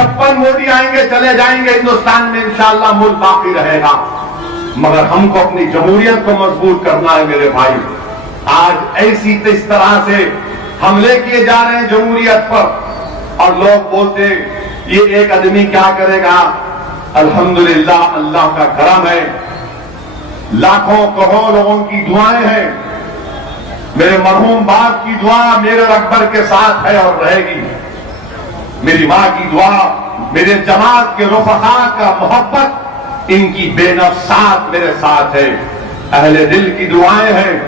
56 مودی آئیں گے چلے جائیں گے، ہندوستان میں انشاءاللہ ملک باقی رہے گا، مگر ہم کو اپنی جمہوریت کو مضبوط کرنا ہے میرے بھائی۔ آج ایسی اس طرح سے حملے کیے جا رہے ہیں جمہوریت پر، اور لوگ بولتے یہ ایک آدمی کیا کرے گا۔ الحمدللہ اللہ کا کرم ہے، لاکھوں کروڑوں لوگوں کی دعائیں ہیں، میرے مرحوم باپ کی دعا میرے رہبر کے ساتھ ہے اور رہے گی، میری ماں کی دعا، میرے جماعت کے رفقاء کا محبت، ان کی بے نفسات میرے ساتھ ہے، اہل دل کی دعائیں ہیں،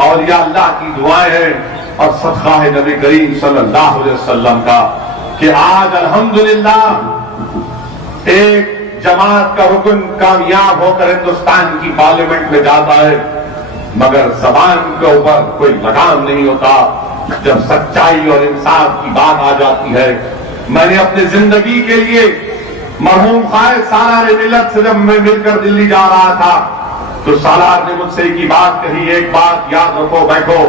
اولیاء اللہ کی دعائیں ہیں، اور صدقہ نبی کریم صلی اللہ علیہ وسلم کا کہ آج الحمدللہ ایک جماعت کا رکن کامیاب ہو کر ہندوستان کی پارلیمنٹ میں جاتا ہے، مگر زبان کے اوپر کوئی لگام نہیں ہوتا۔ جب سچائی اور انصاف کی بات آ جاتی ہے، میں نے اپنی زندگی کے لیے مرحوم قائد سالار ملت سے جب میں مل کر دلی جا رہا تھا تو سالار نے مجھ سے ایک ہی بات کہی، ایک بات یاد رکھو بیٹھو،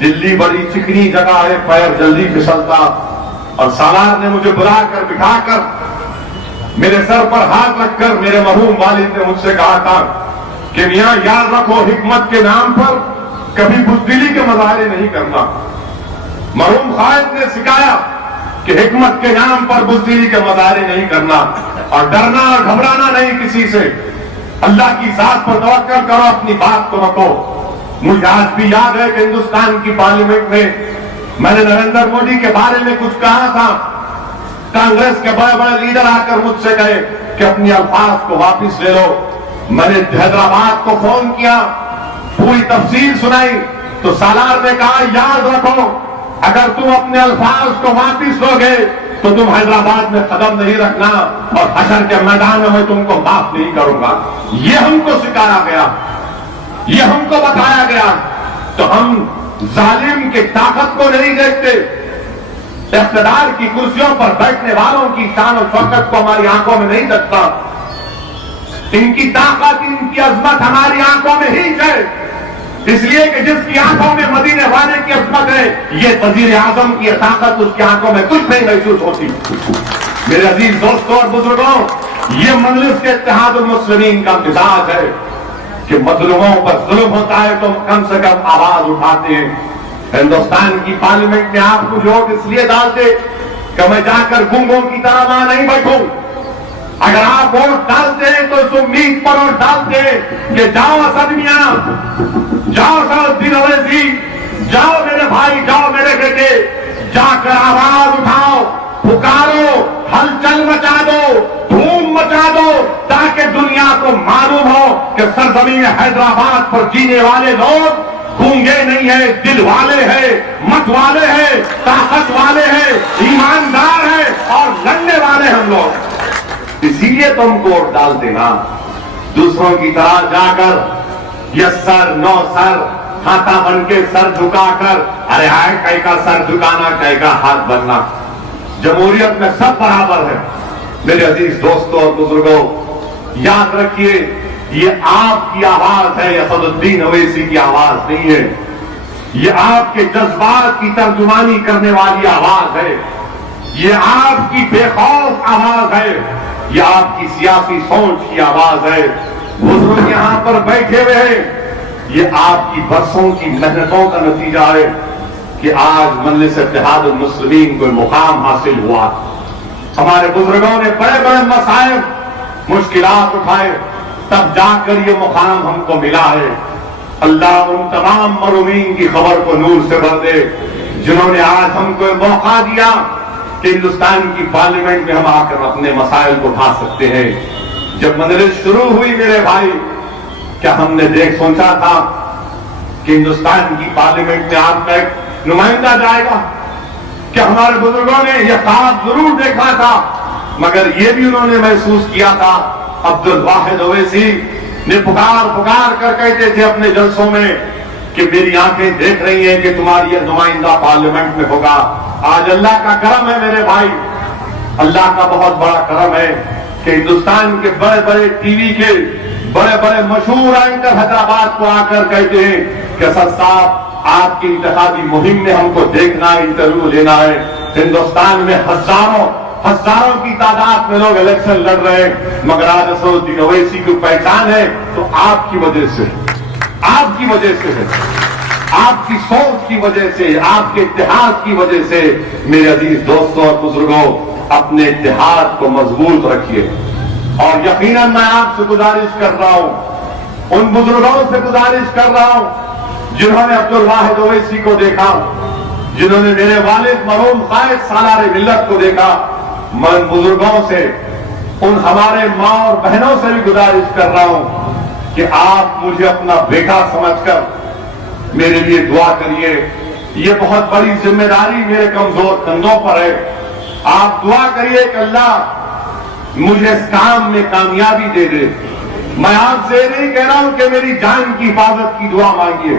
دلی بڑی چکنی جگہ ہے، پیر جلدی پھسلتا، اور سالار نے مجھے بلا کر بٹھا کر میرے سر پر ہاتھ رکھ کر میرے مرحوم والد نے مجھ سے کہا تھا کہ میاں یاد رکھو حکمت کے نام پر کبھی بزدلی کے مظاہرے نہیں کرنا۔ مرحوم قائد نے سکھایا کہ حکمت کے نام پر بزدلی کے مظاہرے نہیں کرنا، اور ڈرنا اور گھبرانا نہیں کسی سے، اللہ کی ذات پر توکل کرو، اپنی بات کو رکھو۔ مجھے آج بھی یاد ہے کہ ہندوستان کی پارلیمنٹ میں نے نریندر مودی کے بارے میں کچھ کہا تھا، کانگریس کے بڑے بڑے لیڈر آ کر مجھ سے کہے کہ اپنی الفاظ کو واپس لے لو۔ میں نے حیدرآباد کو فون کیا، پوری تفصیل سنائی، تو سالار نے کہا یاد رکھو اگر تم اپنے الفاظ کو واپس لو گے تو تم حیدرآباد میں قدم نہیں رکھنا، اور حشر کے میدان میں میں تم کو معاف نہیں کروں گا۔ یہ ہم کو سکھایا گیا، یہ ہم کو بتایا گیا، تو ہم ظالم کی طاقت کو نہیں دیکھتے، اقتدار کی کرسیوں پر بیٹھنے والوں کی شان و شوکت کو ہماری آنکھوں میں نہیں دیکھتا، ان کی طاقت، ان کی عظمت ہماری آنکھوں میں ہی ہے، اس لیے کہ جس کی آنکھوں میں مدینے والے کی عظمت ہے، یہ وزیر اعظم کی طاقت اس کی آنکھوں میں کچھ نہیں محسوس ہوتی۔ میرے عزیز دوستوں اور بزرگوں، یہ مجلس کے اتحاد المسلمین کا مزاج ہے کہ مظلوموں پر ظلم ہوتا ہے تو کم سے کم آواز اٹھاتے ہیں۔ ہندوستان کی پارلیمنٹ میں آپ کو ووٹ اس لیے ڈالتے کہ میں جا کر گنگوں کی طرح وہاں نہیں بیٹھوں، اگر آپ ووٹ ڈالتے ہیں تو اس امید پر ووٹ ڈالتے ہیں کہ جاؤ اسد میاں، جاؤ اسد الدین اویسی، جاؤ میرے بھائی، جاؤ میرے بیٹے، جا کر آواز اٹھاؤ، پکارو، ہلچل مچا دو، دھوم مچا دو، تاکہ دنیا کو معلوم ہو کہ سرزمین حیدرآباد پر جینے والے لوگ گونگے نہیں ہیں، دل والے ہیں، مت والے ہیں، طاقت والے ہیں، ایماندار ہیں اور لڑنے والے ہم لوگ۔ اسی لیے تم کو ووٹ ڈالتے نا، دوسروں کی طرح جا کر یس سر نو سر ہاتھا بن کے سر جھکا کر، ارے آئے کئی کا سر جھکانا، کئی کا ہاتھ بننا۔ جمہوریت میں سب برابر ہے۔ میرے عزیز دوستوں اور بزرگوں، یاد رکھیے یہ آپ کی آواز ہے، اسد الدین اویسی کی آواز نہیں ہے، یہ آپ کے جذبات کی ترجمانی کرنے والی آواز ہے، یہ آپ کی بے خوف آواز ہے، یہ آپ کی سیاسی سوچ کی آواز ہے۔ بزرگ یہاں پر بیٹھے ہوئے ہیں، یہ آپ کی برسوں کی محنتوں کا نتیجہ ہے کہ آج مجلس اتحاد المسلمین کو مقام حاصل ہوا۔ ہمارے بزرگوں نے بڑے بڑے مسائل، مشکلات اٹھائے، تب جا کر یہ مقام ہم کو ملا ہے۔ اللہ ان تمام مرحومین کی خبر کو نور سے بھر دے جنہوں نے آج ہم کو موقع دیا کہ ہندوستان کی پارلیمنٹ میں ہم آ کر اپنے مسائل کو اٹھا سکتے ہیں۔ جب مجلس شروع ہوئی میرے بھائی، کیا ہم نے سوچا تھا کہ ہندوستان کی پارلیمنٹ میں آپ کا ایک نمائندہ جائے گا؟ کیا ہمارے بزرگوں نے یہ خواب ضرور دیکھا تھا، مگر یہ بھی انہوں نے محسوس کیا تھا۔ عبد الواحد اویسی نے پکار کر کہتے تھے اپنے جلسوں میں کہ میری آنکھیں دیکھ رہی ہیں کہ تمہاری یہ نمائندہ پارلیمنٹ میں ہوگا۔ آج اللہ کا کرم ہے میرے بھائی، اللہ کا بہت بڑا کرم ہے کہ ہندوستان کے بڑے بڑے ٹی وی کے بڑے بڑے مشہور اینکر حیدرآباد کو آ کر کہتے ہیں کہ اسد صاحب آپ کی انتخابی مہم میں ہم کو دیکھنا ہے، انٹرویو لینا ہے۔ ہندوستان میں ہزاروں ہزاروں کی تعداد میں لوگ الیکشن لڑ رہے ہیں، مگر آج اسد الدین اویسی کی پہچان ہے تو آپ کی وجہ سے، آپ کی وجہ سے ہے، آپ کی سوچ کی وجہ سے، آپ کے اتحاد کی وجہ سے۔ میرے عزیز دوستوں اور بزرگوں، اپنے اتحاد کو مضبوط رکھیے، اور یقیناً میں آپ سے گزارش کر رہا ہوں، ان بزرگوں سے گزارش کر رہا ہوں جنہوں نے عبدالواحد اویسی کو دیکھا، جنہوں نے میرے والد مرحوم قائد سالار ملت کو دیکھا، میں ان بزرگوں سے، ان ہمارے ماں اور بہنوں سے بھی گزارش کر رہا ہوں کہ آپ مجھے اپنا بیٹا سمجھ کر میرے لیے دعا کریے۔ یہ بہت بڑی ذمہ داری میرے کمزور کندھوں پر ہے۔ آپ دعا کریے کہ اللہ مجھے اس کام میں کامیابی دے دے۔ میں آپ سے نہیں کہہ رہا ہوں کہ میری جان کی حفاظت کی دعا مانگیے،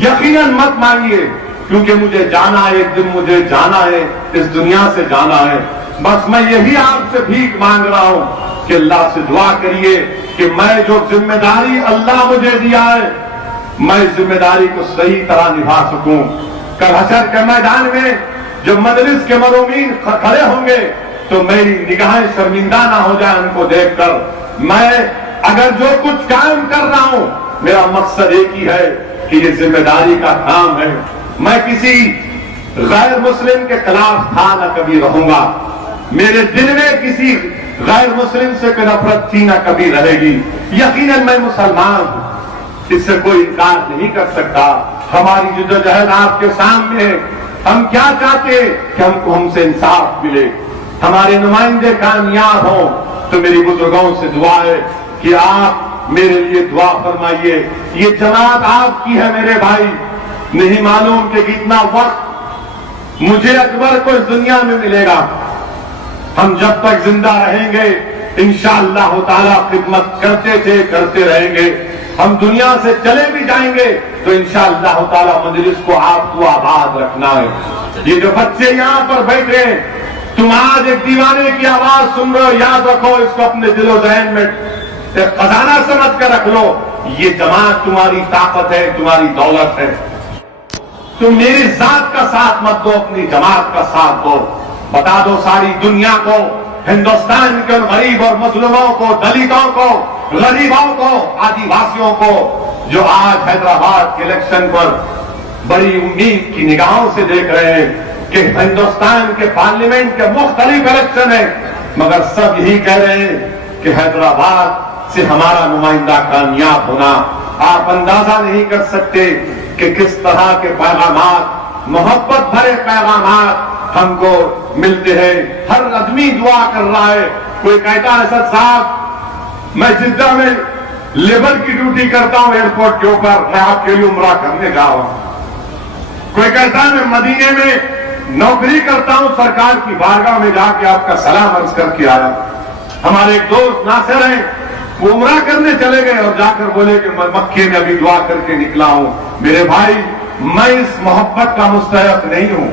یقیناً مت مانگیے، کیونکہ مجھے جانا ہے، ایک دن مجھے جانا ہے، اس دنیا سے جانا ہے۔ بس میں یہی آپ سے بھیک مانگ رہا ہوں کہ اللہ سے دعا کریے کہ میں جو ذمہ داری اللہ مجھے دیا ہے، میں اس ذمہ داری کو صحیح طرح نبھا سکوں۔ کل حشر کے میدان میں جب مجلس کے مرومین کھڑے ہوں گے تو میری نگاہیں شرمندہ نہ ہو جائیں ان کو دیکھ کر۔ میں اگر جو کچھ کام کر رہا ہوں، میرا مقصد ایک ہی ہے کہ یہ ذمہ داری کا کام ہے۔ میں کسی غیر مسلم کے خلاف تھا نہ کبھی رہوں گا، میرے دل میں کسی غیر مسلم سے کوئی نفرت تھی نہ کبھی رہے گی۔ یقیناً میں مسلمان ہوں، اس سے کوئی انکار نہیں کر سکتا۔ ہماری جدوجہد آپ کے سامنے ہے۔ ہم کیا چاہتے کہ ہم سے انصاف ملے، ہمارے نمائندے کامیاب ہوں۔ تو میری بزرگوں سے دعا ہے کہ آپ میرے لیے دعا فرمائیے۔ یہ جماعت آپ کی ہے میرے بھائی، نہیں معلوم کہ کتنا وقت مجھے اکبر کو اس دنیا میں ملے گا۔ ہم جب تک زندہ رہیں گے انشاءاللہ تعالی خدمت کرتے تھے، کرتے رہیں گے۔ ہم دنیا سے چلے بھی جائیں گے تو انشاءاللہ تعالی مجلس کو آپ کو آباد رکھنا ہے۔ یہ جو بچے یہاں پر بیٹھے ہیں، تم آج ایک دیوانے کی آواز سن رہے ہو، یاد رکھو، اس کو اپنے دل و ذہن میں ایک خزانہ سمجھ کر رکھ لو۔ یہ جماعت تمہاری طاقت ہے، تمہاری دولت ہے۔ تم میری ذات کا ساتھ مت دو، اپنی جماعت کا ساتھ دو۔ بتا دو ساری دنیا کو، ہندوستان کے غریب اور مظلوموں کو، دلتوں کو، غریبوں کو، آدی واسیوں کو، جو آج حیدرآباد کے الیکشن پر بڑی امید کی نگاہوں سے دیکھ رہے ہیں کہ ہندوستان کے پارلیمنٹ کے مختلف الیکشن ہیں، مگر سب یہی کہہ رہے ہیں کہ حیدرآباد سے ہمارا نمائندہ کامیاب ہونا۔ آپ اندازہ نہیں کر سکتے کہ کس طرح کے پیغامات، محبت بھرے پیغامات ہم کو ملتے ہیں۔ ہر آدمی دعا کر رہا ہے۔ کوئی کہتا ہے اسد صاحب میں جدہ میں لیبر کی ڈیوٹی کرتا ہوں ایئرپورٹ کے اوپر، میں آپ کے لیے عمرہ کرنے جا رہا ہوں۔ کوئی کہتا ہے میں مدینے میں نوکری کرتا ہوں، سرکار کی بارگاہ میں جا کے آپ کا سلام عرض کر کے آیا۔ ہمارے ایک دوست ناصر ہیں، وہ عمرہ کرنے چلے گئے اور جا کر بولے کہ میں مکے میں ابھی دعا کر کے نکلا ہوں۔ میرے بھائی، میں اس محبت کا مستحق نہیں ہوں،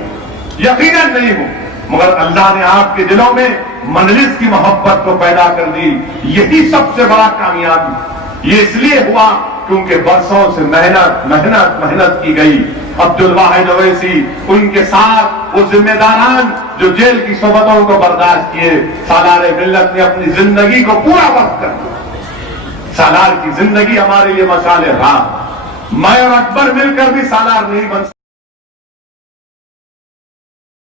یقیناً نہیں ہوں، مگر اللہ نے آپ کے دلوں میں مجلس کی محبت کو پیدا کر دی۔ یہی سب سے بڑا کامیابی۔ یہ اس لیے ہوا کیونکہ برسوں سے محنت کی گئی۔ عبدالواحد اویسی، ان کے ساتھ وہ ذمہ داران جو جیل کی صحبتوں کو برداشت کیے، سالار ملت نے اپنی زندگی کو پورا وقف کر دیا۔ سالار کی زندگی ہمارے لیے مشعل راہ۔ میں اور اکبر مل کر بھی سالار نہیں بن سکتے۔